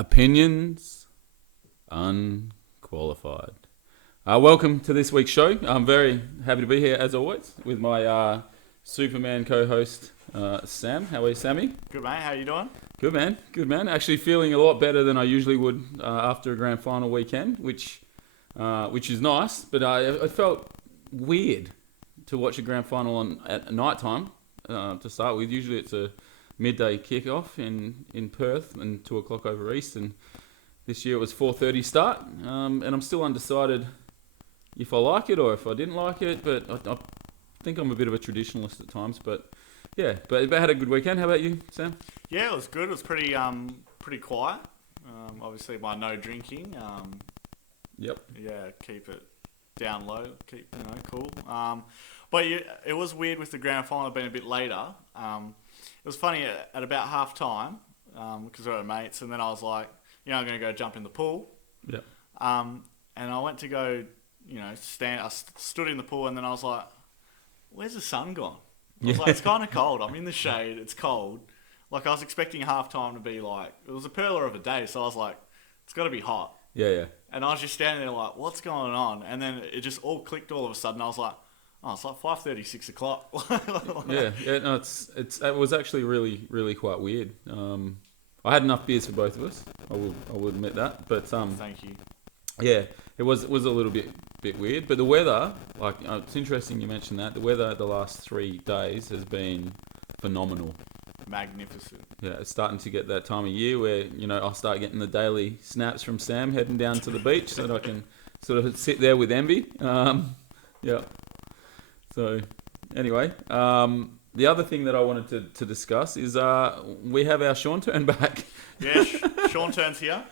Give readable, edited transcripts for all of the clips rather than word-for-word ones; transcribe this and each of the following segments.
Opinions Unqualified. Welcome to this week's show. I'm very happy to be here, as always, with my Superman co-host, Sam. How are you, Sammy? Good, mate. How you doing? Good, man. Good, man. Actually feeling a lot better than I usually would after a grand final weekend, which is nice. But I felt weird to watch a grand final at night time to start with. Usually it's a midday kickoff in Perth and 2 o'clock over east, and this year it was 4:30 start, and I'm still undecided if I like it or if I didn't like it, but I think I'm a bit of a traditionalist at times, but yeah, but I had a good weekend. How about you, Sam? Yeah, it was good. It was pretty quiet. Obviously by no drinking. Yep. Yeah, keep it down low, keep cool. But yeah, it was weird with the grand final being a bit later. It was funny at about half time because we were mates, and then I was like, I'm going to go jump in the pool. Yeah. And I went to go, stand. I stood in the pool, and then I was like, "Where's the sun gone?" I was like, "It's kind of cold. I'm in the shade. It's cold." Like I was expecting half time to be like it was a perler of a day, so I was like, "It's got to be hot." Yeah. And I was just standing there like, "What's going on?" And then it just all clicked all of a sudden. I was like, "Oh, it's like 5:30, 6 o'clock." Yeah. No, it was actually really, really quite weird. I had enough beers for both of us. I will admit that, but Thank you. yeah, it was a little bit weird. But the weather, it's interesting you mentioned that. The weather the last 3 days has been phenomenal. Magnificent. Yeah, it's starting to get that time of year where I'll start getting the daily snaps from Sam heading down to the beach so that I can sort of sit there with envy. Yeah. So anyway, the other thing that I wanted to discuss is we have our Seantern back. Yeah, Seantern's here.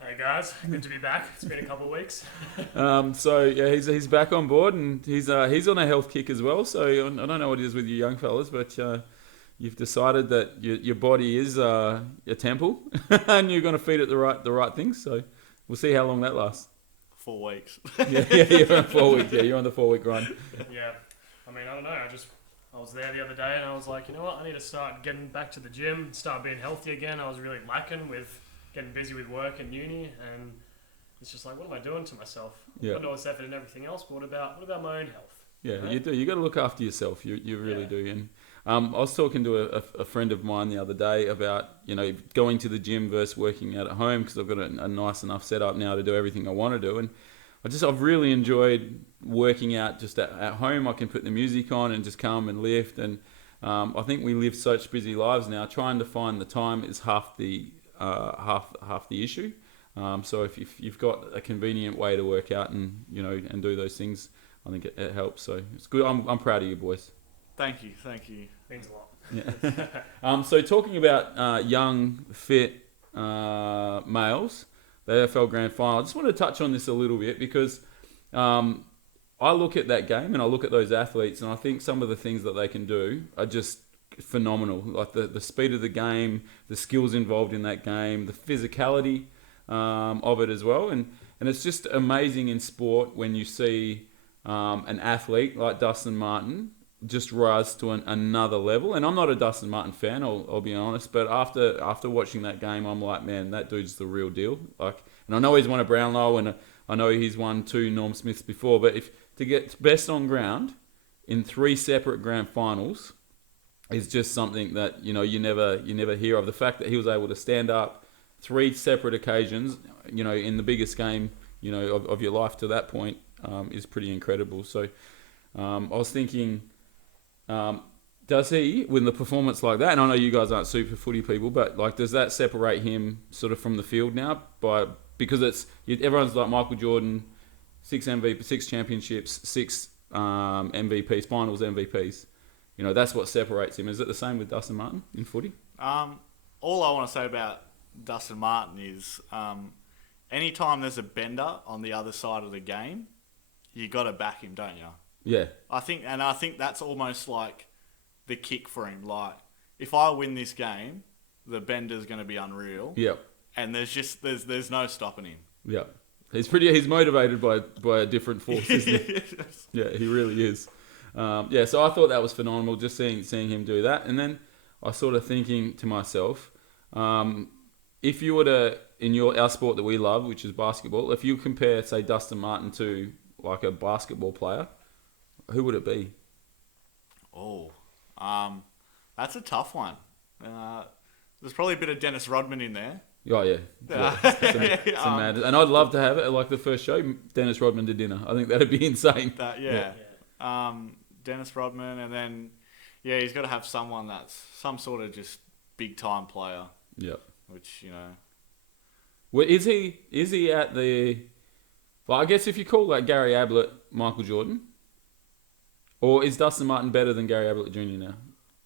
Hey guys, good to be back. It's been a couple of weeks. So yeah, he's back on board, and he's on a health kick as well. So I don't know what it is with you young fellas, but you've decided that your body is a temple, and you're going to feed it the right things. So we'll see how long that lasts. 4 weeks. Yeah, you're on 4 weeks. Yeah, you're on the 4-week grind. Yeah, I mean, I don't know. I was there the other day, and I was like, you know what? I need to start getting back to the gym, start being healthy again. I was really lacking with getting busy with work and uni, and it's just like, what am I doing to myself? Yeah. I know it's effort and everything else, but what about my own health? Yeah, right? You do. You got to look after yourself. You really do. And I was talking to a friend of mine the other day about going to the gym versus working out at home, because I've got a nice enough setup now to do everything I want to do, and I've really enjoyed working out just at home. I can put the music on and just come and lift, and I think we live such busy lives now. Trying to find the time is half the issue. So if you've got a convenient way to work out and and do those things, I think it helps. So it's good. I'm proud of you boys. Thank you. Means a lot. Yeah. So talking about young, fit males, the AFL Grand Final. I just want to touch on this a little bit because I look at that game and I look at those athletes, and I think some of the things that they can do are just phenomenal. Like the speed of the game, the skills involved in that game, the physicality of it as well. And it's just amazing in sport when you see an athlete like Dustin Martin just rise to another level. And I'm not a Dustin Martin fan, I'll be honest, but after watching that game, I'm like, man, that dude's the real deal. And I know he's won a Brownlow, and I know he's won 2 Norm Smiths before, but to get best on ground in 3 separate grand finals is just something that you never hear of. The fact that he was able to stand up 3 separate occasions, in the biggest game of your life to that point, is pretty incredible. So I was thinking, does he, with a performance like that, and I know you guys aren't super footy people, but does that separate him sort of from the field now? Because everyone's like Michael Jordan, 6 MVP, 6 championships, 6 MVPs, finals MVPs. That's what separates him. Is it the same with Dustin Martin in footy? All I want to say about Dustin Martin is anytime there's a bender on the other side of the game, you got to back him, don't you? Yeah. I think that's almost like the kick for him. Like, if I win this game, the bender's going to be unreal. Yep. And there's no stopping him. Yeah. He's motivated by a different force, isn't he? Yeah, he really is. So I thought that was phenomenal, just seeing him do that. And then I was sort of thinking to myself, if you were to, in our sport that we love, which is basketball, if you compare, say, Dustin Martin to like a basketball player, who would it be? Oh, that's a tough one. There's probably a bit of Dennis Rodman in there. Oh yeah, some mad. And I'd love to have it like the first show, Dennis Rodman to dinner. I think that'd be insane. Dennis Rodman, and then he's got to have someone that's some sort of just big time player. Yep. Which Well, is he at the? Well, I guess if you call like Gary Ablett Michael Jordan, or is Dustin Martin better than Gary Ablett Jr. now?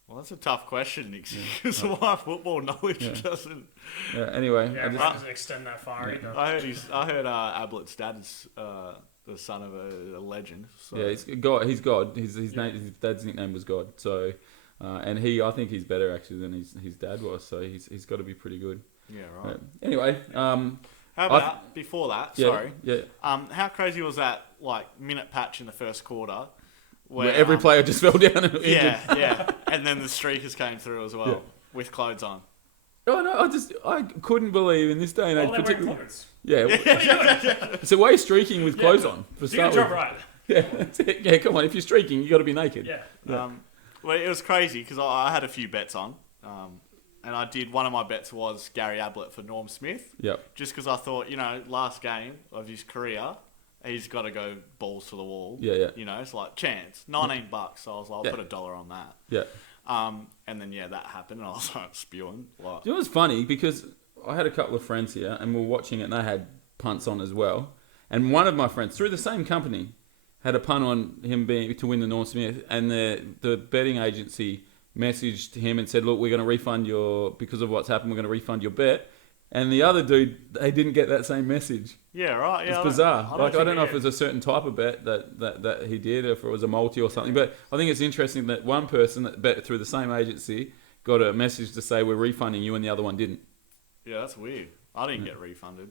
Well, that's a tough question, Nick, because my football knowledge doesn't. Yeah. Anyway, Yeah, it doesn't extend that far either. I heard Ablett's dad is the son of a legend. So. Yeah, he's God. He's God. His dad's nickname was God. So, and I think he's better actually than his dad was. So he's got to be pretty good. Yeah, right. Anyway, how about before that? Yeah, Sorry. Yeah. How crazy was that? Like minute patch in the first quarter, where every player just fell down and yeah, and then the streakers came through as well with clothes on. Oh no! I couldn't believe in this day and age, particularly. Yeah, it's a way streaking with clothes on. For do your job right. Yeah, that's it. Yeah, come on. If you're streaking, you got to be naked. Yeah. Well, it was crazy because I had a few bets on, and I did. One of my bets was Gary Ablett for Norm Smith. Yep. Just because I thought, last game of his career, he's got to go balls to the wall. Yeah. It's like chance, $19. So I was like, I'll put $1 on that. Yeah. And then that happened, and I was like spewing. Like, You know what's funny? Because I had a couple of friends here, and we were watching it, and they had punts on as well. And one of my friends, through the same company, had a punt on him to win the Norm Smith, and the betting agency messaged him and said, "Look, we're going to refund because of what's happened. We're going to refund your bet." And the other dude, they didn't get that same message. Yeah, right. Yeah, it's bizarre. I don't know if it it was a certain type of bet that he did, or if it was a multi or something. But I think it's interesting that one person that bet through the same agency got a message to say we're refunding you, and the other one didn't. Yeah, that's weird. I didn't get refunded.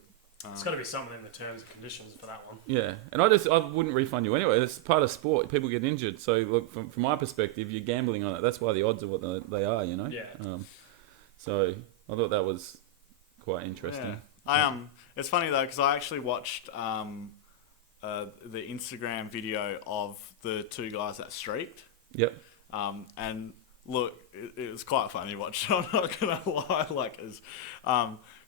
It's got to be something in the terms and conditions for that one. Yeah, and I wouldn't refund you anyway. It's part of sport. People get injured. So look, from my perspective, you're gambling on it. That's why the odds are what they are. Yeah. So I thought that was quite interesting. Yeah. It's funny though because I actually watched the Instagram video of the two guys that streaked. Yep. And look, it was quite funny watching. I'm not gonna lie,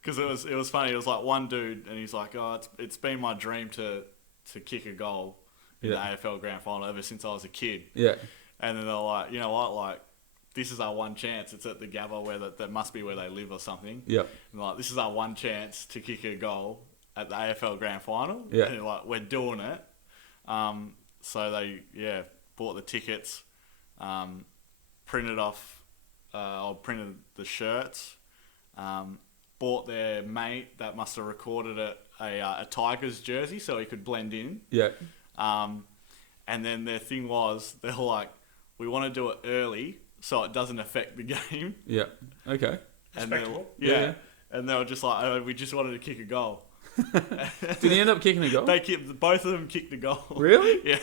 because it was funny. It was like one dude, and he's like, "Oh, it's been my dream to kick a goal in the AFL Grand Final ever since I was a kid." Yeah. And then they're like, "You know what? Like, this is our one chance. It's at the Gabba where that must be where they live or something." Yep. And like, this is our one chance to kick a goal at the AFL Grand Final. Yeah. And like, we're doing it. So they bought the tickets, printed printed the shirts. Bought their mate that must have recorded a Tigers jersey so he could blend in. Yeah. And then their thing was, they're like, we want to do it early so it doesn't affect the game. Yeah. Okay. Respectable. Yeah. And they were just like, oh, we just wanted to kick a goal. Did he end up kicking a goal? Both of them kicked the goal. Really? Yeah.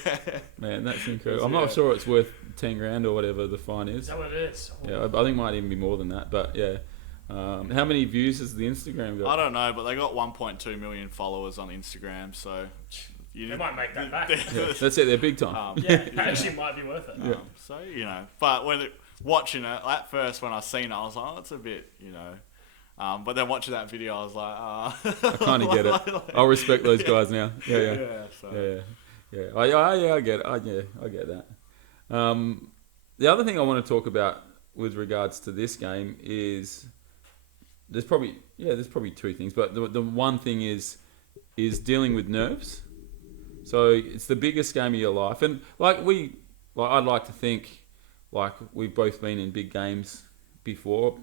Man, that's incredible. I'm not sure it's worth 10 grand or whatever the fine is. Is that what it is? Yeah, I think it might even be more than that. But yeah. How many views has the Instagram got? I don't know, but they got 1.2 million followers on Instagram, so they might make that back. That's it. They're big time. It actually might be worth it. So but watching it at first when I seen it, I was like, oh, it's a bit, but then watching that video, I was like, I kind of get it. I'll respect those guys now. Yeah. I get it. I get that. The other thing I want to talk about with regards to this game is there's probably two things, but the one thing is dealing with nerves. So it's the biggest game of your life, and I'd like to think like we've both been in big games before,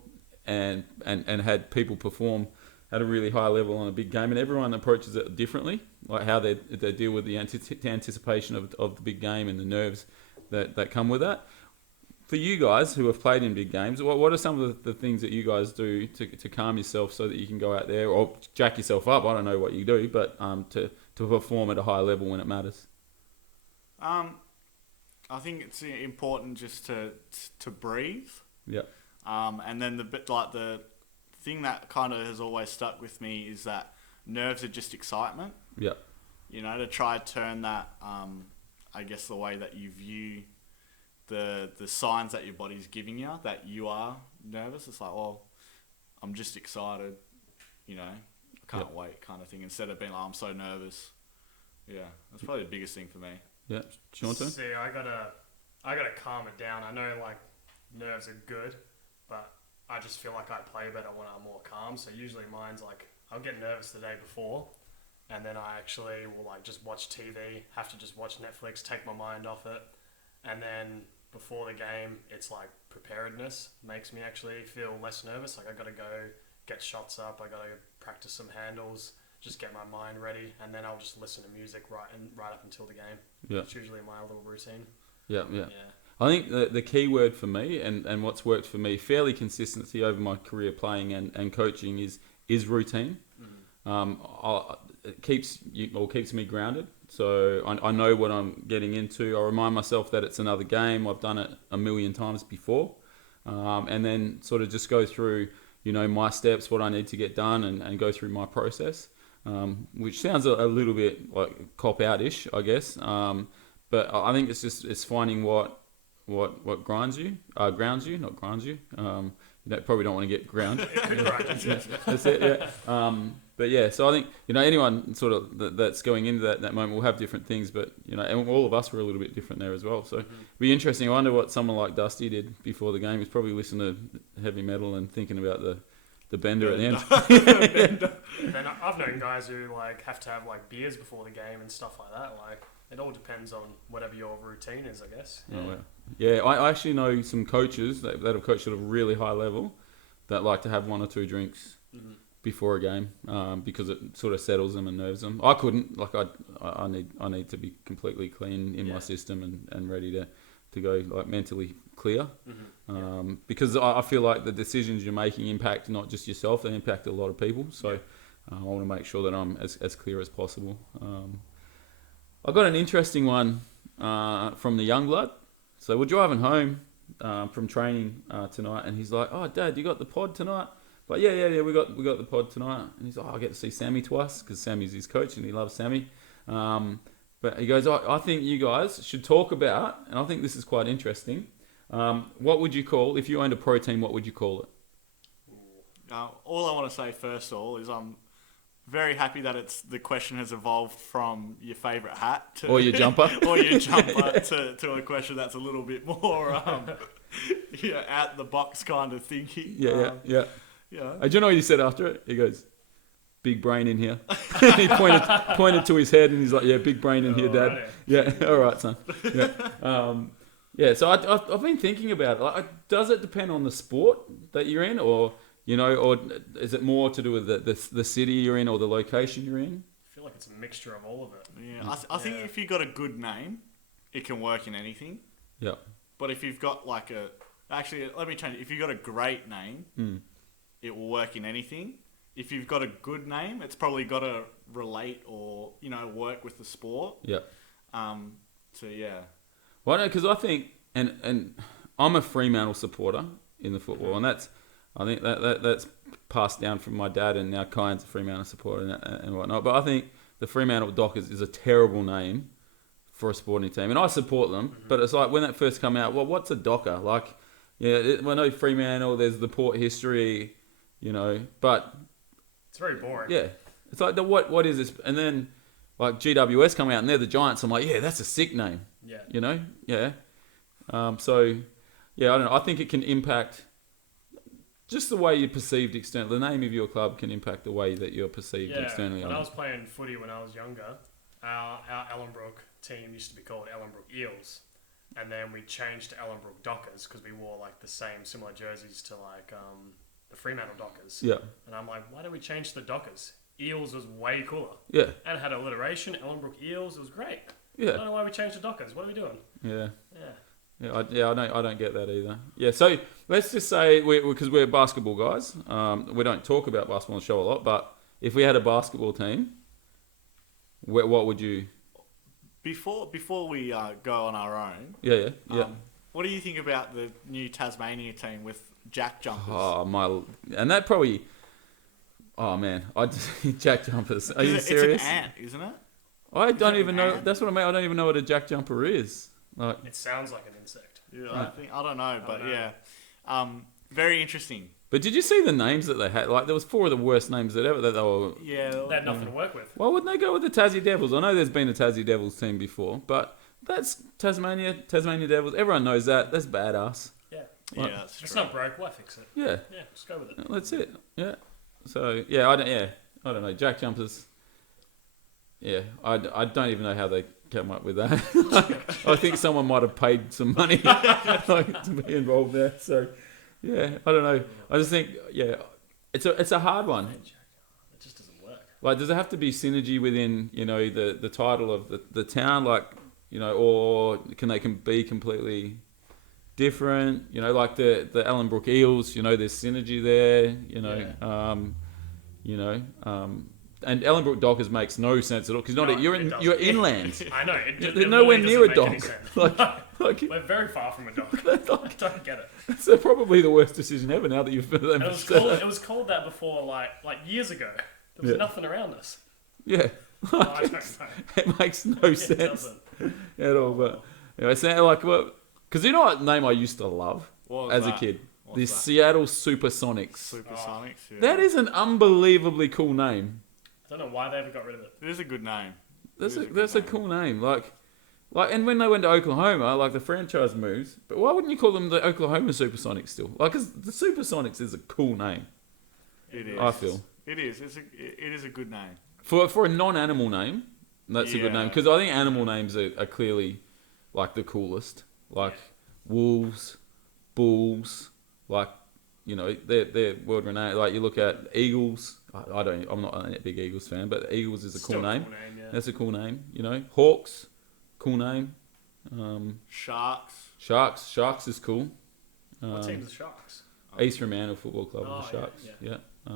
and had people perform at a really high level on a big game, and everyone approaches it differently, like how they deal with the anticipation of the big game and the nerves that come with that. For you guys who have played in big games, what are some of the things that you guys do to calm yourself so that you can go out there or jack yourself up? I don't know what you do, but to perform at a high level when it matters. I think it's important just to breathe. Yeah. And then the thing that kind of has always stuck with me is that nerves are just excitement. Yeah. You know, to try to turn that, I guess, the way that you view the signs that your body's giving you, that you are nervous. It's like, well, I'm just excited, you know, I can't wait kind of thing, instead of being like, I'm so nervous. Yeah, that's probably the biggest thing for me. Yeah. Seantern? See, I gotta calm it down. I know like nerves are good, but I just feel like I play better when I'm more calm. So usually mine's like, I'll get nervous the day before, and then I actually will like just watch TV, have to just watch Netflix, take my mind off it, and then before the game, it's like preparedness makes me actually feel less nervous. Like I gotta go get shots up, I gotta practice some handles, just get my mind ready, and then I'll just listen to music right up until the game. Yeah. It's usually my little routine. Yeah. Yeah. I think the key word for me and what's worked for me fairly consistency over my career playing and coaching is routine. It keeps me grounded. So I know what I'm getting into. I remind myself that it's another game. I've done it a million times before. And then sort of just go through, you know, my steps, what I need to get done and go through my process, which sounds a little bit like cop-out-ish, I guess. But I think it's finding what grounds you, not grinds you. You probably don't want to get ground. That's it, yeah. But yeah, so I think, you know, anyone sort of that's going into that moment will have different things, but, you know, and all of us were a little bit different there as well. So it'd be interesting. I wonder what someone like Dusty did before the game. He's probably listening to heavy metal and thinking about the bender at the end. And then I've known guys who like have to have like beers before the game and stuff like that. Like it all depends on whatever your routine is, I guess. Yeah. Oh, wow. Yeah, I actually know some coaches that have coached at a really high level that like to have one or two drinks before a game because it sort of settles them and nerves them. I couldn't. Like I need to be completely clean in my system and ready to go like mentally clear. Because I feel like the decisions you're making impact not just yourself, they impact a lot of people. So I want to make sure that I'm as clear as possible. I got an interesting one from the young blood. So we're driving home from training tonight, and he's like, "Oh, Dad, you got the pod tonight?" Like, yeah, we got the pod tonight. And he's like, "Oh, I get to see Sammy twice because Sammy's his coach, and he loves Sammy." But he goes, I think you guys should talk about, and I think this is quite interesting. What would you call, if you owned a pro team, what would you call it? All I want to say first of all is I'm very happy that the question has evolved from your favourite hat to or your jumper to a question that's a little bit more out the box kind of thinking. Yeah. Do you know what he said after it? He goes, "Big brain in here." And he pointed to his head and he's like, "Yeah, big brain in here, Dad." Right. Yeah, all right, son. Yeah. So I've been thinking about it. Like, does it depend on the sport that you're in, or you know, or is it more to do with the city you're in or the location you're in? I feel like it's a mixture of all of it. Yeah, I think if you got a good name, it can work in anything. Yeah. But if you've got let me change it. If you've got a great name, it will work in anything. If you've got a good name, it's probably got to relate or, you know, work with the sport. Yeah. So yeah. Well, no, because I think, and I'm a Fremantle supporter in the football, and I think that's passed down from my dad, and now Kyan's a Fremantle supporter and whatnot. But I think the Fremantle Dockers is a terrible name for a sporting team, and I support them. But it's like when that first come out, well, what's a Docker? Like, I know Fremantle, there's the port history, you know, but it's very boring. Yeah, it's like what is this? And then like GWS come out and they're the Giants. I'm like, yeah, that's a sick name. Yeah. You know, yeah. So yeah, I don't know. I think it can impact just the way you're perceived externally. The name of your club can impact the way that you're perceived externally. When I was playing footy when I was younger, our Ellenbrook team used to be called Ellenbrook Eels. And then we changed to Ellenbrook Dockers because we wore like the same similar jerseys to like the Fremantle Dockers. Yeah. And I'm like, why did we change to Dockers? Eels was way cooler. Yeah. And it had alliteration, Ellenbrook Eels. It was great. Yeah. I don't know why we changed to Dockers. What are we doing? Yeah. Yeah. Yeah, I don't get that either. Yeah, so let's just say, because we're basketball guys, we don't talk about basketball on the show a lot, but if we had a basketball team, what would you... Before we go on our own, Yeah. What do you think about the new Tasmania team with jack jumpers? And that probably. Oh man, I just jack jumpers. Are you serious? It's an ant, isn't it? I don't even know. ant? That's what I mean. I don't even know what a jack jumper is. Like, It sounds like an insect. Yeah, I don't know, but yeah, very interesting. but did you see the names that they had? Like, there was 4 of the worst names that ever that they were. Yeah, They had nothing to work with. Why wouldn't they go with the Tassie Devils? I know there's been a Tassie Devils team before, but that's Tasmania Devils. Everyone knows that. That's badass. Yeah. yeah, Like, that's true. It's not broke. Why fix it? Yeah, Yeah, just go with it. that's it. Yeah. So yeah, I don't know. Jack jumpers. Yeah, I don't even know how they came up with that. I think someone might have paid some money like, to be involved there. So yeah, I don't know. I just think it's a hard one. It just doesn't work. Like, does it have to be synergy within, the title of the town, like, or can they be completely different? Like the Ellenbrook Eels, there's synergy there, and Ellenbrook Dockers makes no sense at all because you're inland. I know. They're nowhere near a dock. Like, We're very far from a dock. I don't get it. it's probably the worst decision ever now that you've And it was called that before, like years ago. There was nothing around us. Yeah. I don't know. It makes no It sense doesn't. at all. But it's like, because you know what name I used to love What was as a that? kid? What's The that? Seattle Supersonics. Supersonics. Yeah. That is an unbelievably cool name. I don't know why they ever got rid of it. It is a good name. That's a cool name. Like, and when they went to Oklahoma, like the franchise moves, but why wouldn't you call them the Oklahoma Supersonics still? Like, because the Supersonics is a cool name. It is. I feel It is. It is a good name. for a non-animal name. That's a good name Yeah. because I think animal names are clearly like the coolest. Like wolves, bulls, like they're world renowned. Like you look at eagles. I'm not a big Eagles fan, but Eagles is a cool Still name. Yeah. That's a cool name. Hawks, cool name. Sharks. Sharks is cool. What team's the Sharks? East Fremantle Football Club, Oh, the Sharks. yeah. I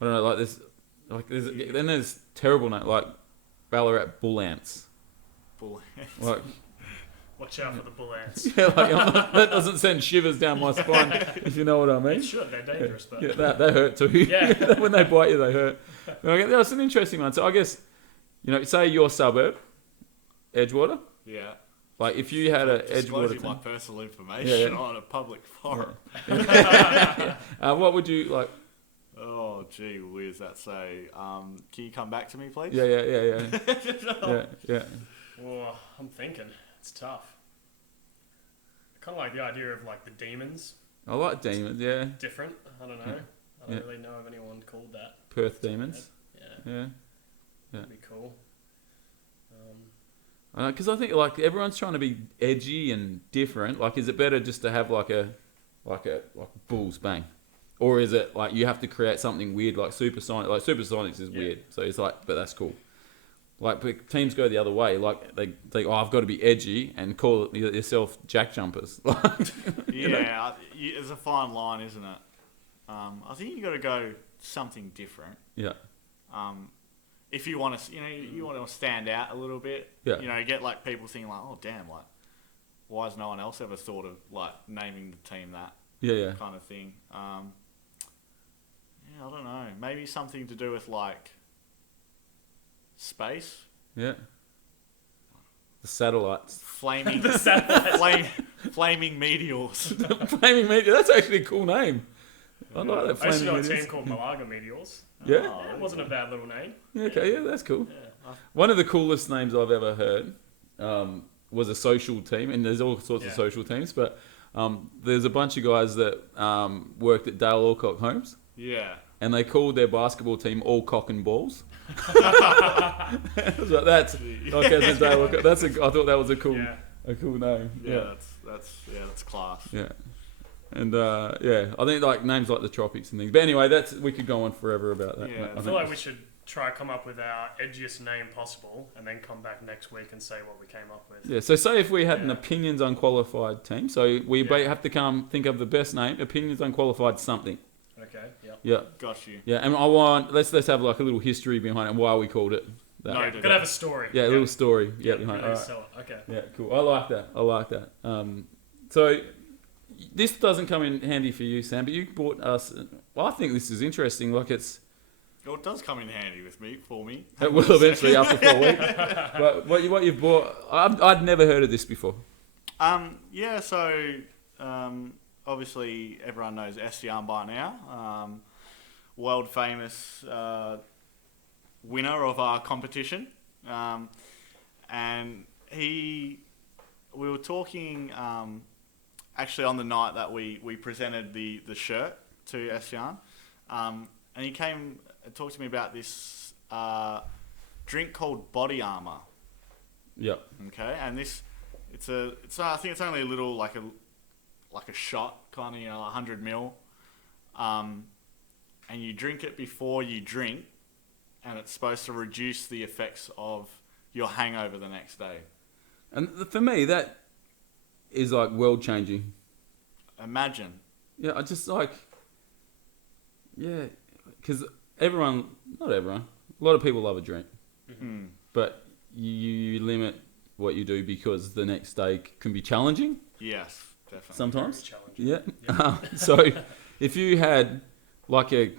don't know. Like then there's terrible names like Ballarat Bull Ants. Bull. Like Watch out for the bull ants. yeah, that doesn't send shivers down my spine if you know what I mean. It should. They're dangerous, but Yeah, they hurt too. Yeah. When they bite you, they hurt. That's an interesting one. So I guess, say your suburb, Edgewater. Yeah. Like if you had a Edgewater Disclosing team, my personal information Yeah. on a public forum. what would you like? Oh, gee whiz, that's say. Can you come back to me, please? Yeah. oh, I'm thinking it's tough. I kind of like the idea of like the demons. I like Demons. Yeah, Different. I don't know. I don't really know of anyone called that. Perth Demons. Yeah, Yeah. that'd be cool. Because I think like everyone's trying to be edgy and different. Like, is it better just to have like Bulls Bang, or is it like you have to create something weird like Supersonic? Like Supersonics is weird, so it's like, but that's cool. Like but teams go the other way. Like they think, I've got to be edgy and call yourself Jack Jumpers. Yeah, it's a fine line, isn't it? I think you got to go something different. Yeah. If you want to, you want to stand out a little bit. Yeah. Get like people thinking like, oh damn, like, why has no one else ever thought of like naming the team that? Yeah. Kind of thing. I don't know. Maybe something to do with like space. Yeah. The satellites. Flaming, The satellites. flaming meteors. Flaming Meteor. That's actually a cool name. I like that. I used to Flaming know a Meteors. team called Malaga Meteors. Yeah. Oh, That wasn't a bad little name. Yeah. Okay. Yeah, that's cool. Yeah. One of the coolest names I've ever heard was a social team, and there's all sorts of social teams, but there's a bunch of guys that worked at Dale Alcock Homes, Yeah. and they called their basketball team All Cock and Balls. I was like, that's like as in Dale Alcock. I thought that was a cool name. Yeah, that's class. Yeah. And I think like names like the Tropics and things. But anyway, we could go on forever about that. Yeah, I feel like we should try come up with our edgiest name possible and then come back next week and say what we came up with. Yeah, so say if we had an Opinions Unqualified team, so we have to come think of the best name, Opinions Unqualified something. Okay, Yeah. Got you. Yeah, and let's have like a little history behind it and why we called it that. No, Yeah, gotta have a story. Yeah, a little story. Yeah, Really behind. All right. sell it. Okay. Yeah, cool. I like that. So this doesn't come in handy for you, Sam, but you bought us. Well, I think this is interesting. Like it does come in handy for me. it will eventually after 4 weeks. But what you've bought, I'd never heard of this before. Yeah. So obviously everyone knows Seantern by now. World famous winner of our competition, and we were talking actually on the night that we presented the shirt to Seantern, and he came and talked to me about this drink called body armour. Yep. Okay, and it's I think it's only a little like a shot, kind of 100 ml, and you drink it before you drink, and it's supposed to reduce the effects of your hangover the next day. And for me, that is like world changing. Imagine. Yeah, I just like, yeah, because not everyone, a lot of people love a drink, Mm. but you limit what you do because the next day can be challenging Yes, definitely. sometimes. Challenging. Yeah. So if you had like a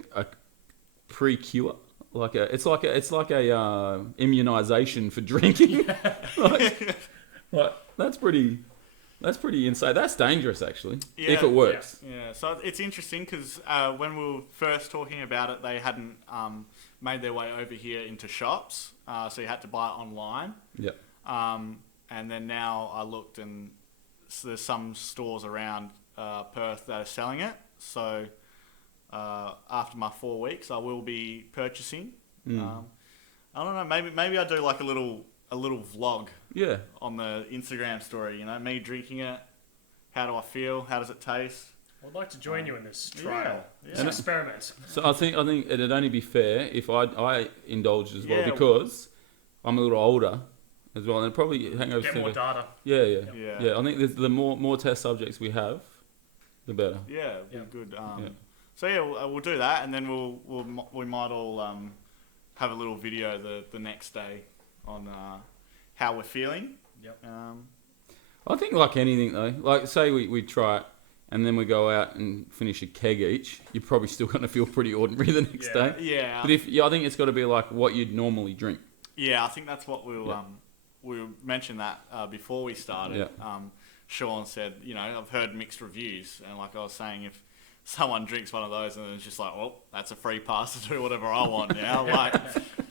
pre-cure, it's like a immunization for drinking, like that's pretty insane. That's dangerous actually, if it works. Yeah, so it's interesting because when we were first talking about it, they hadn't made their way over here into shops, so you had to buy it online. Yeah. And then now I looked, and there's some stores around Perth that are selling it. So after my 4 weeks, I will be purchasing. I don't know. Maybe I do like a little vlog. Yeah. On the Instagram story, me drinking it. How do I feel? How does it taste? I'd like to join you in this trial, Yeah. this experiment. So I think it'd only be fair if I indulged as well, Yeah. because I'm a little older as well, and probably hangovers. Get more data. Yeah. I think the more test subjects we have, the better. Yeah, Yeah. good. So yeah, we'll do that, and then we might all have a little video the next day on how we're feeling. Yep. I think like anything though, like say we try it and then we go out and finish a keg each, you're probably still going to feel pretty ordinary the next day. Yeah. But I think it's got to be like what you'd normally drink. Yeah, I think that's what we mentioned that before we started. Yeah. Sean said, I've heard mixed reviews, and like I was saying, if someone drinks one of those and it's just like, well, that's a free pass to do whatever I want now. Like,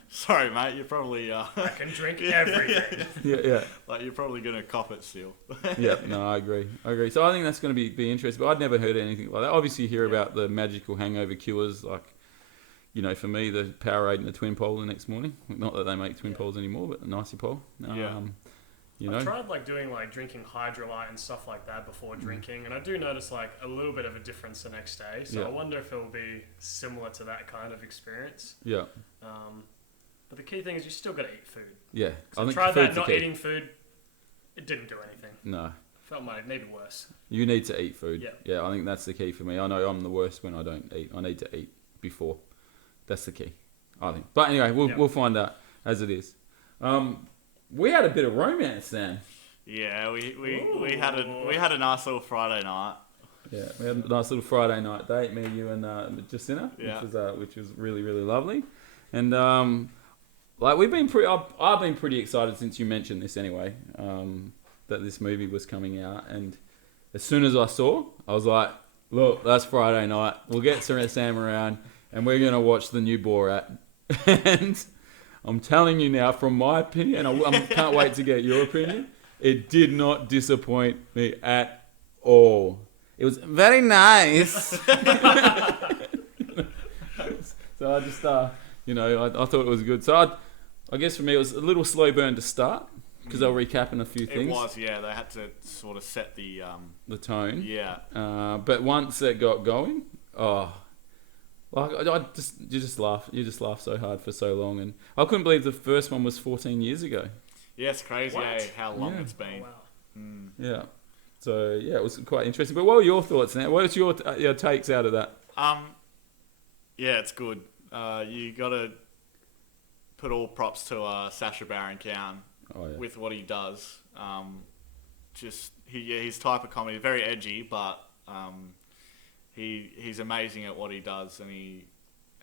sorry, mate, you're probably... I can drink everything. Yeah. Like, you're probably going to cop it still. Yeah, no, I agree. So I think that's going to be interesting. But I'd never heard anything like that. Obviously, you hear about the magical hangover cures, like, for me, the Powerade and the Twin Pole the next morning. Not that they make Twin Poles anymore, but a nicey pole. I tried doing drinking Hydrolite and stuff like that before drinking, and I do notice a little bit of a difference the next day. So I wonder if it will be similar to that kind of experience. Yeah. But the key thing is you still got to eat food. Yeah. So I tried that not eating food. It didn't do anything. No. Felt maybe worse. You need to eat food. Yeah. Yeah, I think that's the key for me. I know I'm the worst when I don't eat. I need to eat before. That's the key, I think. But anyway, we'll find out as it is. We had a bit of romance then. Yeah, we had a nice little Friday night. Yeah, we had a nice little Friday night date, me, you, and Jacinta, which was really, really lovely. And we've been I've been pretty excited since you mentioned this anyway, that this movie was coming out. And as soon as I saw, I was like, look, that's Friday night. We'll get Sam around, and we're gonna watch the new Borat. And I'm telling you now, from my opinion, I can't wait to get your opinion. It did not disappoint me at all. It was very nice. So I just, I thought it was good. So I guess for me, it was a little slow burn to start because they were recapping a few things. It was, yeah. They had to sort of set the tone. Yeah. But once it got going, you just laugh. You just laugh so hard for so long, and I couldn't believe the first one was 14 years ago. Yeah, it's crazy how long it's been. Oh, wow. Yeah. So yeah, it was quite interesting. But what were your thoughts now? What's your takes out of that? Yeah, it's good. You gotta put all props to Sacha Baron Cohen Oh yeah. with what he does. His type of comedy, very edgy, but he's amazing at what he does, and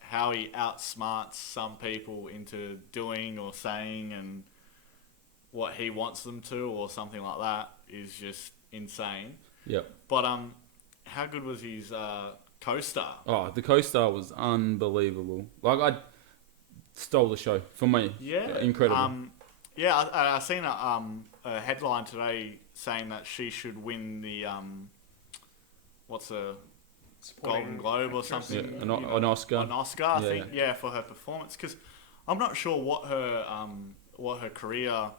how he outsmarts some people into doing or saying and what he wants them to, or something like that, is just insane. Yep. But how good was his co-star? Oh, the co-star was unbelievable. Like, I stole the show for me. Yeah, Incredible. I seen a headline today saying that she should win the what's a Golden Globe or something? Yeah, an Oscar. An Oscar, I think. Yeah, for her performance. Because I'm not sure what her career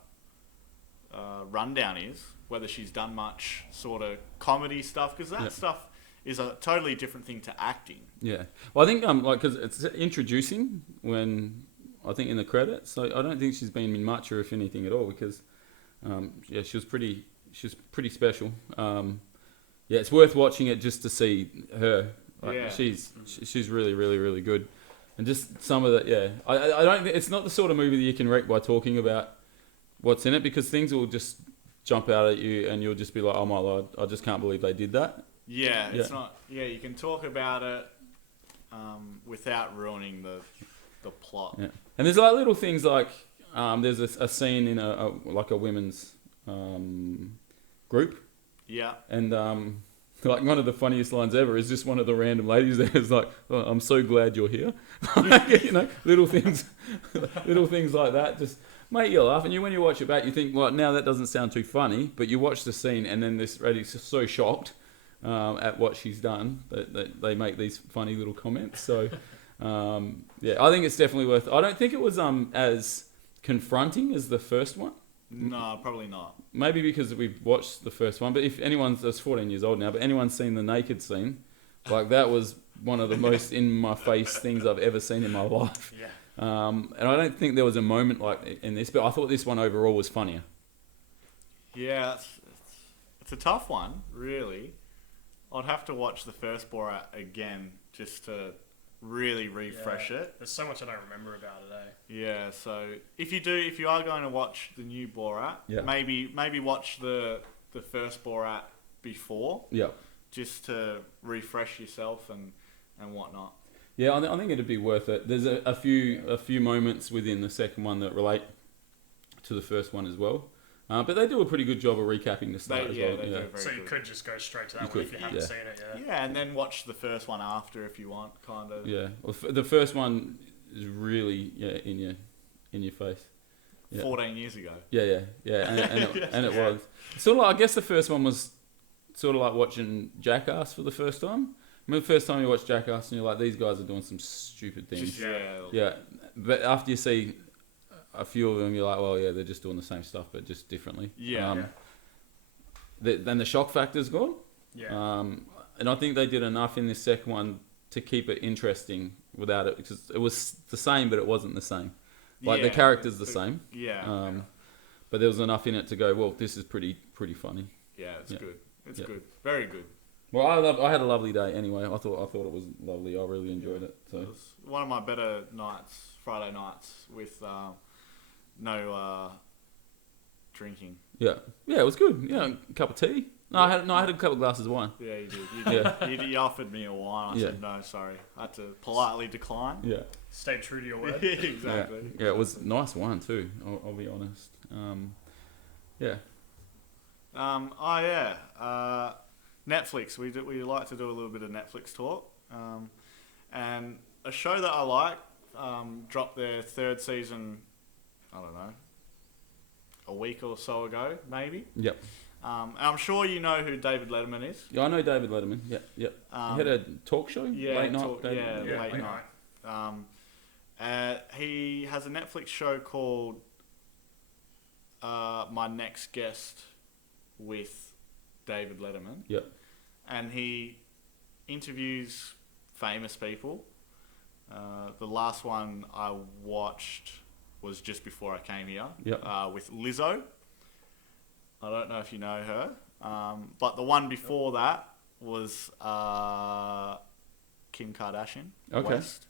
rundown is. Whether she's done much sort of comedy stuff, because that stuff is a totally different thing to acting. Yeah. Well, I think because it's introducing when I think in the credits, so I don't think she's been in much or if anything at all, because she was pretty special. It's worth watching it just to see her. Like, she's really, really, really good, and just some of the I don't think it's not the sort of movie that you can wreck by talking about what's in it, because things will just jump out at you and you'll just be like, oh my lord, I just can't believe they did that. Yeah, it's not. Yeah, you can talk about it without ruining the plot. Yeah, and there's like little things like there's a scene in a women's group. Yeah. And like one of the funniest lines ever is just one of the random ladies there is like, oh, "I'm so glad you're here." Little things like that just make you laugh. And when you watch it back, you think, well, now that doesn't sound too funny, but you watch the scene and then this lady's so shocked at what she's done that they make these funny little comments. So I think it's definitely worth. I don't think it was as confronting as the first one. No, probably not. Maybe because we've watched the first one, but if anyone's 14 years old now, but anyone's seen the naked scene, like that was one of the most in-my-face things I've ever seen in my life. Yeah. And I don't think there was a moment like in this, but I thought this one overall was funnier. Yeah, it's a tough one, really. I'd have to watch the first Borat again just to really refresh it. There's so much I don't remember about it, eh? Yeah, so if you are going to watch the new Borat, maybe watch the first Borat before. Yeah. Just to refresh yourself and whatnot. Yeah, I think it'd be worth it. There's a few moments within the second one that relate to the first one as well. But they do a pretty good job of recapping the start as well. They do so you could just go straight to that one if you haven't seen it yet. Yeah, and then watch the first one after if you want, kind of. Yeah, well, the first one is really in your face. Yeah. 14 years ago. Yeah, and it was sort of like, I guess the first one was sort of like watching Jackass for the first time. I mean, the first time you watch Jackass and you're like, these guys are doing some stupid things. Yeah, but after you see a few of them, you're like, well, yeah, they're just doing the same stuff, but just differently. Yeah. Then the shock factor's gone. Yeah. And I think they did enough in this second one to keep it interesting without it, because it was the same, but it wasn't the same. Like the character's the same. Yeah. But there was enough in it to go, well, this is pretty funny. Yeah, it's good. It's good. Very good. Well, I had a lovely day anyway. I thought it was lovely. I really enjoyed it. So it was one of my better nights, Friday nights, with no drinking. Yeah, it was good. Yeah, a cup of tea. No, I had a couple of glasses of wine. Yeah, you did. You offered me a wine. I said no, sorry. I had to politely decline. Yeah. Stay true to your word. Exactly. Yeah, it was nice wine too. I'll be honest. Netflix. We like to do a little bit of Netflix talk. And a show that I like dropped their third season, I don't know, a week or so ago, maybe. Yep. And I'm sure you know who David Letterman is. Yeah, I know David Letterman. Yeah. He had a talk show. Late night. Late night. He has a Netflix show called My Next Guest with David Letterman. Yep. And he interviews famous people. The last one I watched was just before I came here. Yep. With Lizzo. I don't know if you know her. But the one before that was Kim Kardashian. Okay. West.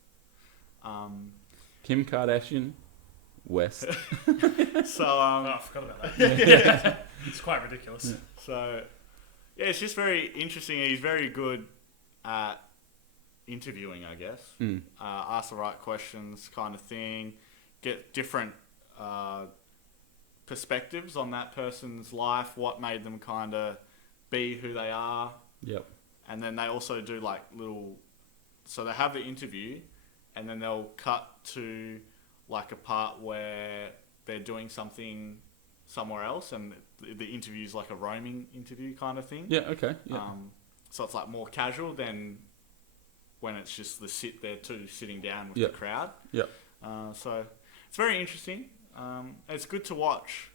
Kim Kardashian West. So Oh, I forgot about that. Yeah. It's quite ridiculous. So, yeah, it's just very interesting. He's very good at interviewing, I guess. Ask the right questions kind of thing. Get different perspectives on that person's life, what made them kind of be who they are. Yep. And then they also do like little... So they have the interview and then they'll cut to like a part where they're doing something somewhere else and the interview's like a roaming interview kind of thing. Yeah, okay. Yeah. So it's like more casual than when it's just the sitting down with Yep. the crowd. Yep. So it's very interesting. It's good to watch.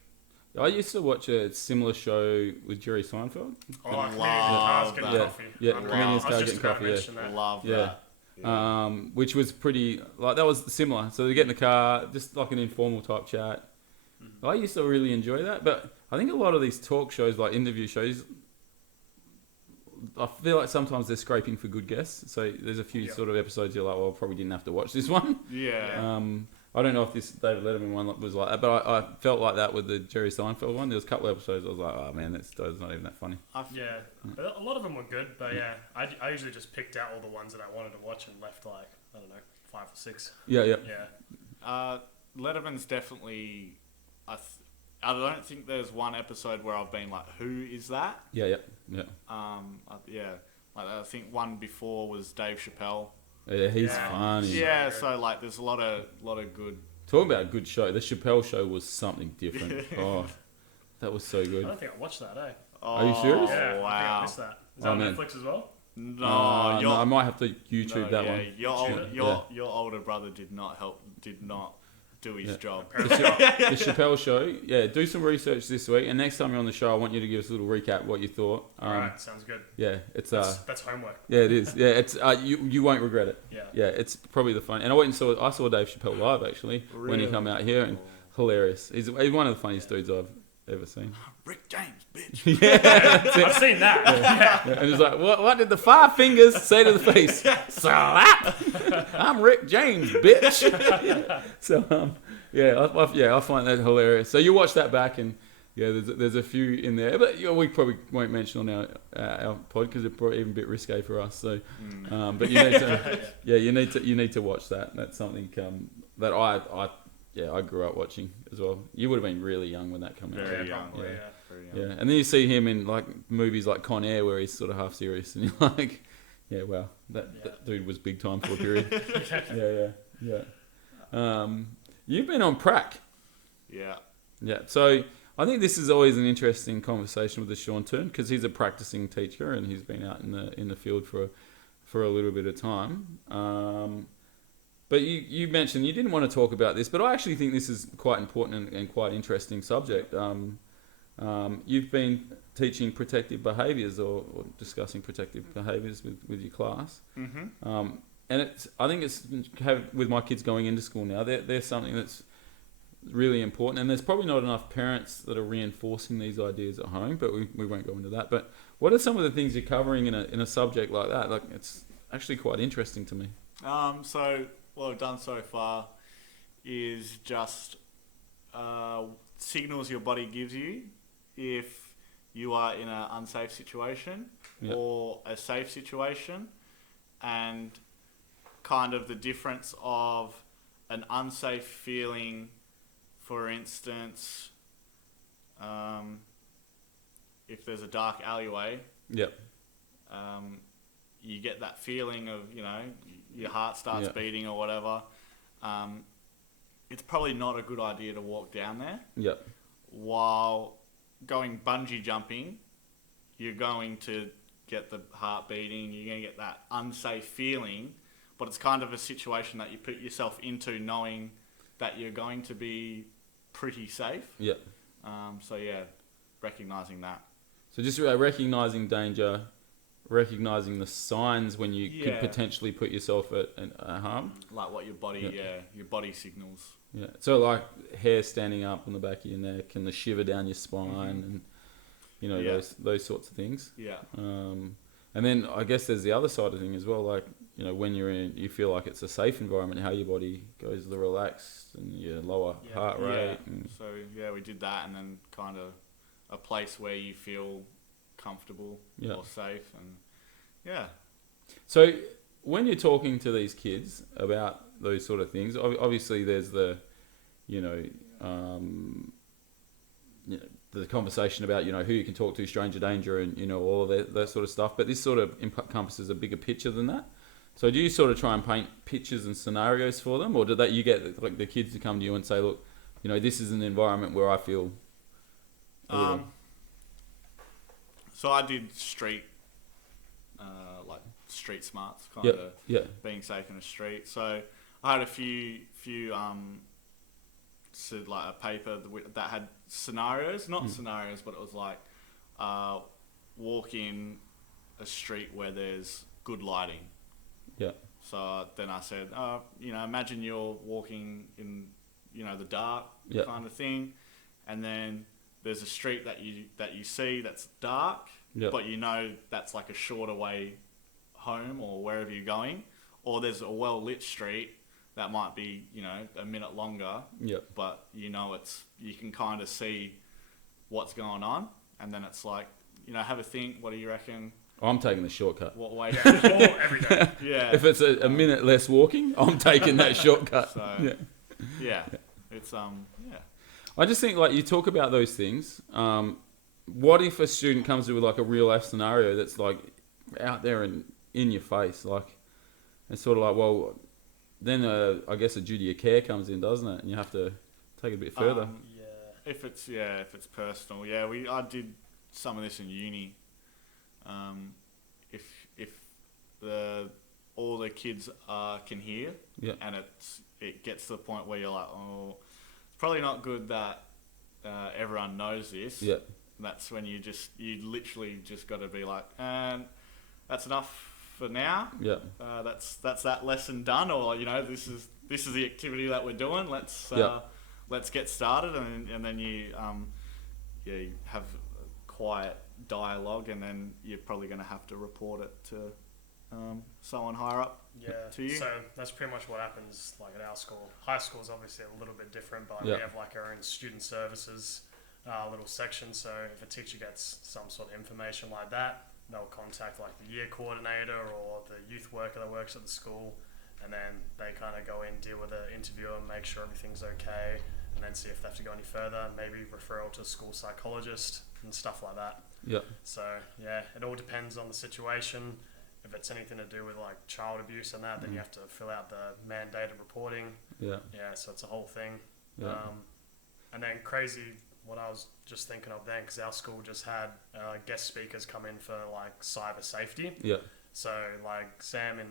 I used to watch a similar show with Jerry Seinfeld. Oh, Comedians in Love Cars Getting that. Coffee. Yeah, Unreal. Comedians I was Cars just Getting about to Coffee, yeah. mention that. Love Yeah. that. Yeah. Which was pretty, like, that was similar. So they get in the car, just like an informal type chat. I used to really enjoy that, but I think a lot of these talk shows, like interview shows, I feel like sometimes they're scraping for good guests. So there's a few sort of episodes you're like, well, I probably didn't have to watch this one. Yeah. I don't know if this David Letterman one was like that, but I felt like that with the Jerry Seinfeld one. There was a couple of episodes I was like, oh man, that's not even that funny. Yeah, but a lot of them were good, but yeah, I usually just picked out all the ones that I wanted to watch and left like, I don't know, 5 or 6. Yeah. Yeah. Letterman's definitely... I don't think there's one episode where I've been like, who is that? Yeah. Yeah. Like I think one before was Dave Chappelle. Yeah, he's funny. Yeah, so like there's a lot of good... Talking about a good show, the Chappelle show was something different. Oh, that was so I good. don't think I watched that, eh? Are you serious? Yeah, I wow. think I missed that. Is that on man. Netflix as well? No, No, I might have to YouTube that yeah, one. Your older brother did not do his job. The Chappelle show, yeah, do some research this week, and next time you're on the show, I want you to give us a little recap what you thought. Alright, sounds good. Yeah, it's That's homework. yeah, it is. Yeah, it's you won't regret it. Yeah. Yeah, it's probably the fun. And I saw Dave Chappelle live actually when he Really? come out here, and hilarious. He's one of the funniest dudes I've ever seen. Rick James, bitch. I've seen that. Yeah. And he's like, what did the 5 fingers say to the face? Slap! I'm Rick James, bitch. So, I find that hilarious. So you watch that back, and yeah, there's a few in there, but we probably won't mention on our pod because it's probably even a bit risque for us. So, but you need to you need to watch that. That's something that I grew up watching as well. You would have been really young when that came out. Very young. Probably, Very Yeah, young. and then you see him in like movies like Con Air where he's sort of half serious, and you're like, yeah, wow, that dude was big time for a period. Yeah. You've been on prac. Yeah. Yeah, so I think this is always an interesting conversation with the Seantern because he's a practicing teacher and he's been out in the field for a little bit of time. But you mentioned you didn't want to talk about this, but I actually think this is quite important and quite interesting subject. You've been teaching protective behaviours or discussing protective behaviours with your class. Mm-hmm. And I think it's with my kids going into school now, they're something that's really important. And there's probably not enough parents that are reinforcing these ideas at home, but we won't go into that. But what are some of the things you're covering in a subject like that? Like, it's actually quite interesting to me. So what I've done so far is just signals your body gives you if you are in an unsafe situation or a safe situation, and kind of the difference of an unsafe feeling, for instance, if there's a dark alleyway, Yep. You get that feeling of, your heart starts beating or whatever. It's probably not a good idea to walk down there. Yep. While going bungee jumping, you're going to get the heart beating, you're going to get that unsafe feeling, but it's kind of a situation that you put yourself into knowing that you're going to be pretty safe. Yep. Recognising that. So just recognising danger, recognising the signs when you could Yeah. potentially put yourself at harm. Like what your body signals. Yeah. So like hair standing up on the back of your neck and the shiver down your spine and those sorts of things. Yeah. And then I guess there's the other side of the thing as well. Like when you feel like it's a safe environment, how your body goes the relaxed and your lower heart rate. And So we did that, and then kind of a place where you feel comfortable or safe, and So when you're talking to these kids about those sort of things, obviously there's the, the conversation about, who you can talk to, stranger danger, and, all of that sort of stuff. But this sort of encompasses a bigger picture than that. So do you sort of try and paint pictures and scenarios for them, or do that you get like the kids to come to you and say, look, this is an environment where I feel. So I did street, like street smarts, kind of being safe in the street. So I had a few like a paper that had scenarios, not scenarios, but it was like walk in a street where there's good lighting. Yeah. So then I said, imagine you're walking in, the dark kind of thing, and then there's a street that you see that's dark, but that's like a shorter way home or wherever you're going, or there's a well lit street that might be a minute longer, but you can kind of see what's going on, and then it's like have a think. What do you reckon? I'm taking the shortcut. What way? Every day. Yeah. If it's a minute less walking, I'm taking that shortcut. So, it's I just think like you talk about those things. What if a student comes to with like a real life scenario that's like out there and in your face, like it's sort of like, well, then I guess a duty of care comes in, doesn't it? And you have to take it a bit further. If it's personal, I did some of this in uni. If all the kids can hear, and it gets to the point where you're like, oh, it's probably not good that everyone knows this. Yeah. That's when you literally just got to be like, that's enough for now. Yeah. That's that lesson done, or this is the activity that we're doing. Let's get started, and then you have quiet dialogue, and then you're probably going to have to report it to someone higher up to you. So that's pretty much what happens like at our school. High school is obviously a little bit different, but we have like our own student services little section. So if a teacher gets some sort of information like that, they'll contact like the year coordinator or the youth worker that works at the school, and then they kind of go in, deal with the interviewer, make sure everything's okay, and then see if they have to go any further, maybe referral to a school psychologist and stuff like that. Yeah. So it all depends on the situation. If it's anything to do with like child abuse and that, then you have to fill out the mandated reporting. Yeah. Yeah. So it's a whole thing. Yeah. And then crazy, what I was just thinking of then, because our school just had guest speakers come in for like cyber safety. Yeah. So like Sam in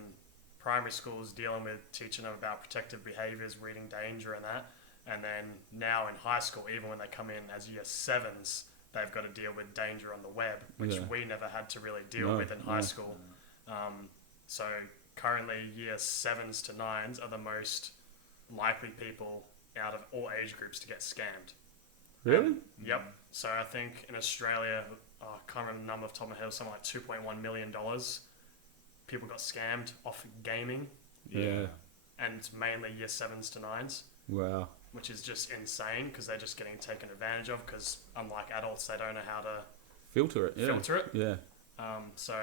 primary school is dealing with teaching them about protective behaviours, reading danger and that. And then now in high school, even when they come in as year 7s, they've got to deal with danger on the web, which we never had to really deal with in high school. So currently year 7s to 9s are the most likely people out of all age groups to get scammed. Really? Yep. So I think in Australia, I can't remember the number off the top of my head, something like $2.1 million people got scammed off gaming. Yeah. And mainly year 7s to 9s. Wow. Which is just insane because they're just getting taken advantage of, because unlike adults, they don't know how to filter it. Yeah. So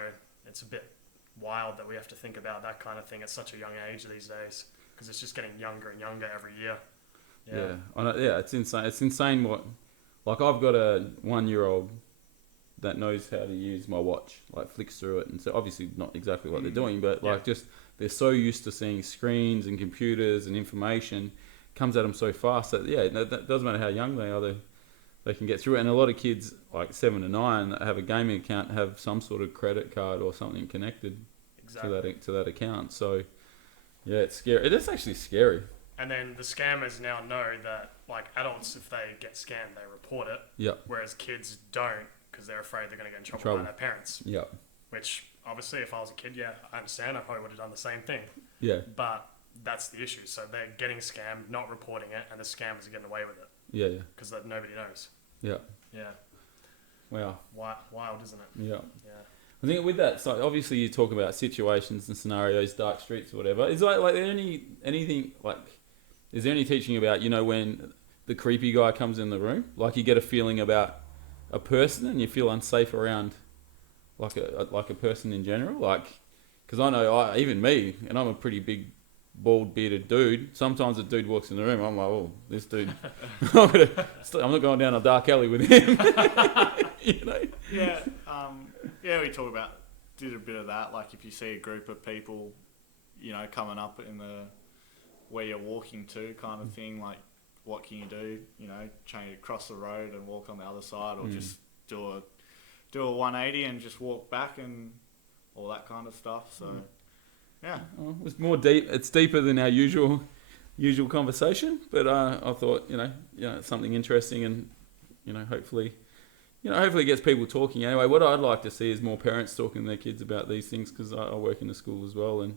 it's a bit wild that we have to think about that kind of thing at such a young age these days, because it's just getting younger and younger every year. Yeah. I know, it's insane. It's insane what, like I've got a 1-year-old that knows how to use my watch, like flicks through it, and so obviously not exactly what they're doing, but like just they're so used to seeing screens and computers and information comes at them so fast that that doesn't matter how young they are, they can get through it. And a lot of kids like 7 to 9 that have a gaming account have some sort of credit card or something connected to that account. So yeah, it's scary. It is actually scary. And then the scammers now know that like adults, if they get scammed, they report it. Yeah. Whereas kids don't, because they're afraid they're going to get in trouble by their parents. Yeah. Which obviously, if I was a kid, I understand. I probably would have done the same thing. Yeah. But that's the issue. So they're getting scammed, not reporting it, and the scammers are getting away with it. Yeah, yeah. Because nobody knows. Yeah. Yeah. Wow. Wild, isn't it? Yeah. Yeah. I think with that, so obviously you talk about situations and scenarios, dark streets or whatever. Is there anything like? Is there any teaching about when the creepy guy comes in the room, like you get a feeling about a person and you feel unsafe around like a person in general, like because I know even me, and I'm a pretty big bald bearded dude. Sometimes a dude walks in the room, I'm like, oh, this dude, I'm not going down a dark alley with him. Yeah, we did a bit of that. Like if you see a group of people, coming up in the where you're walking to, kind of thing. Like, what can you do? Change across the road and walk on the other side, or just do a 180 and just walk back and all that kind of stuff. So, yeah, it's more deep. It's deeper than our usual conversation, but I thought it's something interesting, and hopefully it gets people talking. Anyway, what I'd like to see is more parents talking to their kids about these things, because I work in the school as well, and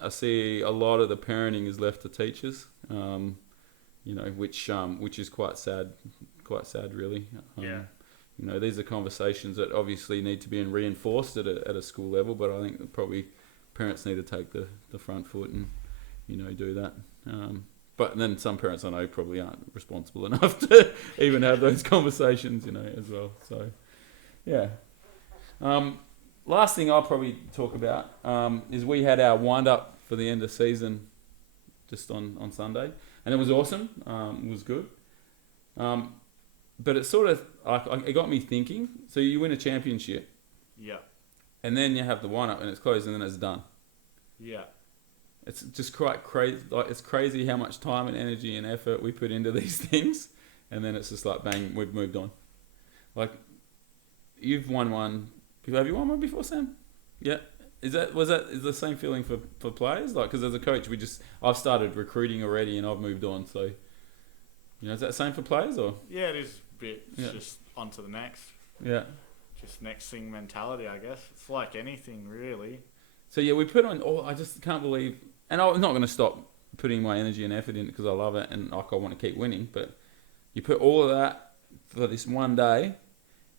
I see a lot of the parenting is left to teachers, which is quite sad really. These are conversations that obviously need to be reinforced at a school level, but I think probably parents need to take the front foot and do that. But then some parents I know probably aren't responsible enough to even have those conversations, as well. So, yeah. Last thing I'll probably talk about is we had our wind-up for the end of season just on Sunday. And it was awesome. It was good. But it sort of... it got me thinking. So you win a championship. Yeah. And then you have the wind-up and it's closed and then it's done. Yeah. It's just quite crazy. Like, it's crazy how much time and energy and effort we put into these things. And then it's just like, bang, we've moved on. Like, you've won one... Have you won one before, Sam? Yeah. Is the same feeling for players? Like, because as a coach, I've started recruiting already and I've moved on. So, is that the same for players or? Yeah, it is a bit. It's just on to the next. Yeah. Just next thing mentality, I guess. It's like anything, really. So yeah, we put on. Oh, I just can't believe. And I'm not going to stop putting my energy and effort in it because I love it and I want to keep winning. But you put all of that for this one day,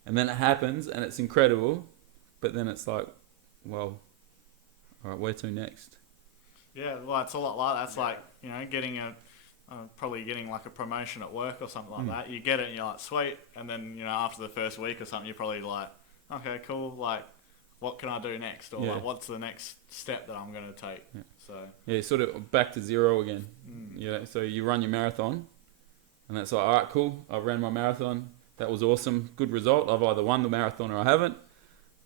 and then it happens and it's incredible. But then it's like, well, all right, where to next? Yeah, well, it's a lot like that. It's like, getting probably getting like a promotion at work or something like that. You get it and you're like, sweet. And then, after the first week or something, you're probably like, okay, cool. Like, what can I do next? Or like, what's the next step that I'm going to take? Yeah. So yeah, sort of back to zero again. Yeah. So you run your marathon and that's like, all right, cool. I ran my marathon. That was awesome. Good result. I've either won the marathon or I haven't.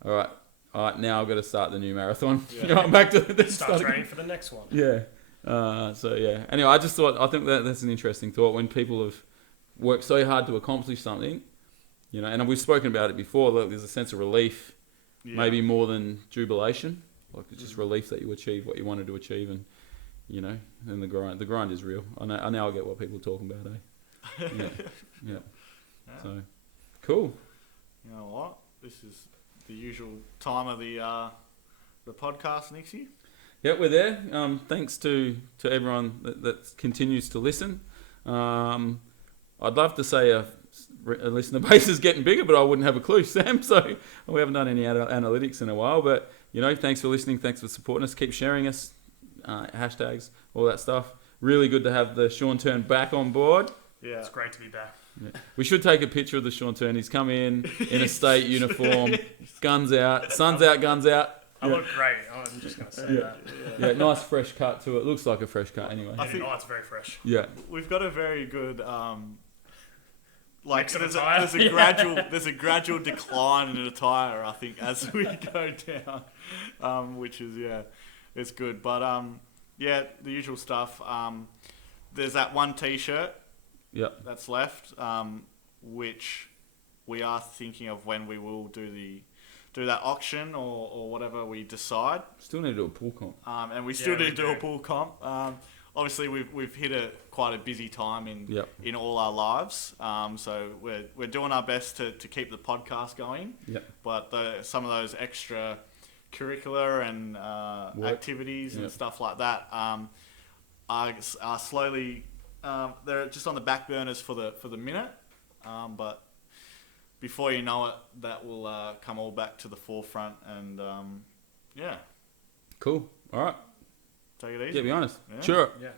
All right, now I've got to start the new marathon. Yeah. I'm back to the start training for the next one. Yeah. So yeah. Anyway, I think that's an interesting thought when people have worked so hard to accomplish something, and we've spoken about it before. Look, there's a sense of relief, maybe more than jubilation. Like it's just relief that you achieve what you wanted to achieve, and then the grind is real. I now get what people are talking about. Yeah. So cool. You know what? This is the usual time of the podcast, Nixie. Yeah, we're there. Thanks to everyone that continues to listen. I'd love to say a listener base is getting bigger, but I wouldn't have a clue, Sam. So we haven't done any analytics in a while. But, thanks for listening. Thanks for supporting us. Keep sharing us, hashtags, all that stuff. Really good to have the Seantern back on board. Yeah, it's great to be back. Yeah. We should take a picture of the Seantern. He's come in a state uniform, guns out, sun's out, guns out. I look great. I'm just going to say that. Yeah, nice fresh cut to it. Looks like a fresh cut anyway. I think it's very fresh. Yeah. We've got a very good there's a gradual decline in attire, I think, as we go down, which is it's good. But the usual stuff. There's that one T-shirt. Yep. That's left, which we are thinking of when we will do that auction or whatever we decide. Still need to do a pool comp. And we still need to do a pool comp. Obviously, we've hit quite a busy time in all our lives. So we're doing our best to keep the podcast going. Yep. But some of those extra curricular and activities and stuff like that are slowly. They're just on the back burners for the minute, but before you know it, that will come all back to the forefront. And yeah, Cool. All right. take it easy. Yeah, be honest. Yeah. Sure. Yeah.